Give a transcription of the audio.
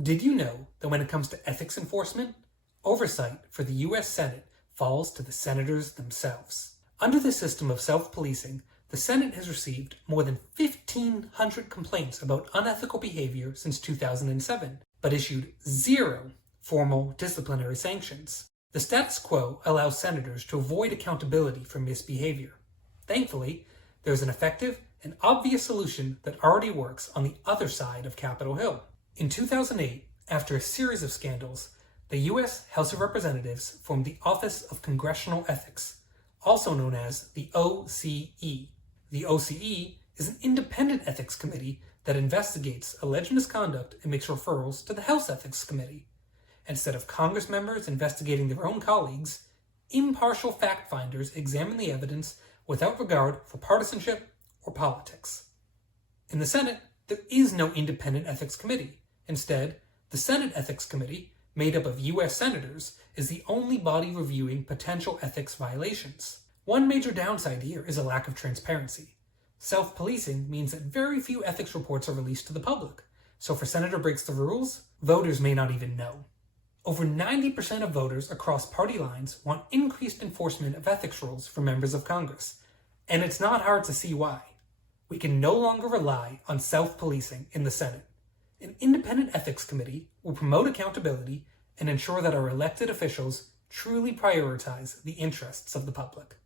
Did you know that when it comes to ethics enforcement, oversight for the US Senate falls to the senators themselves? Under the system of self-policing, the Senate has received more than 1,500 complaints about unethical behavior since 2007, but issued 0 formal disciplinary sanctions. The status quo allows senators to avoid accountability for misbehavior. Thankfully, there's an effective and obvious solution that already works on the other side of Capitol Hill. In 2008, after a series of scandals, the U.S. House of Representatives formed the Office of Congressional Ethics, also known as the OCE. The OCE is an independent ethics committee that investigates alleged misconduct and makes referrals to the House Ethics Committee. Instead of Congress members investigating their own colleagues, impartial fact-finders examine the evidence without regard for partisanship or politics. In the Senate, there is no independent ethics committee. Instead, the Senate Ethics Committee, made up of U.S. senators, is the only body reviewing potential ethics violations. One major downside here is a lack of transparency. Self-policing means that very few ethics reports are released to the public, so if a senator breaks the rules, voters may not even know. Over 90% of voters across party lines want increased enforcement of ethics rules for members of Congress, and it's not hard to see why. We can no longer rely on self-policing in the Senate. An independent ethics committee will promote accountability and ensure that our elected officials truly prioritize the interests of the public.